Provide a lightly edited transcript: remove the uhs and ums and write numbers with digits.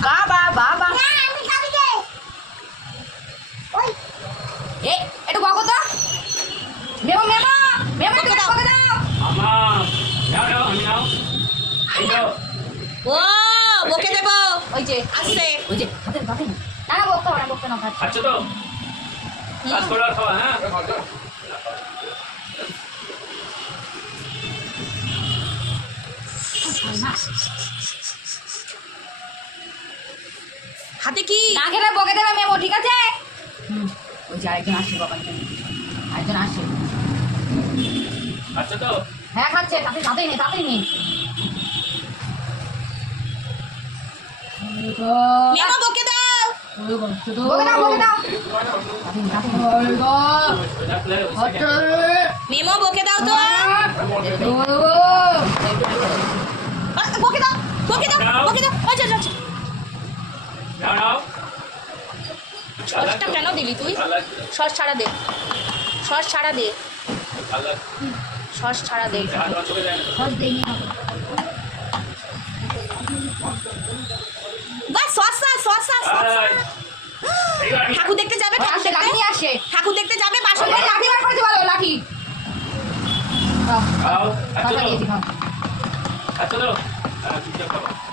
বাবা বাবা একটু বকো তো মেমো মেমো মেমো একটু বকো দাও ও বকে দেবো ওই যে আসছে ওই যে হাতে বাপে না না বকতে না আচ্ছা তো কাজ করে খাওয়া হ্যাঁ হাতে কি না খেলে বকে দেবে মেমো ঠিক আছে ওই যে আরেকজন আসছে বাবা আরেকজন আসছে আচ্ছা তো হ্যাঁ খাচ্ছে তাতেই নে মেমো বকে দাও বকে দাও মেমো বকে দাও তো বকে দাও আচ্ছা আচ্ছা নাও নাও সসটা কেন দিলি তুই সস ছাড়া দে সস ছাড়া দে বাস সস ঠাকুর দেখতে যাবে ঠাকুর দেখতে যাবে বাসন লাঠি বার করেছে বলো লাঠি খাও আচ্ছা দিয়েছি তো আচ্ছা তো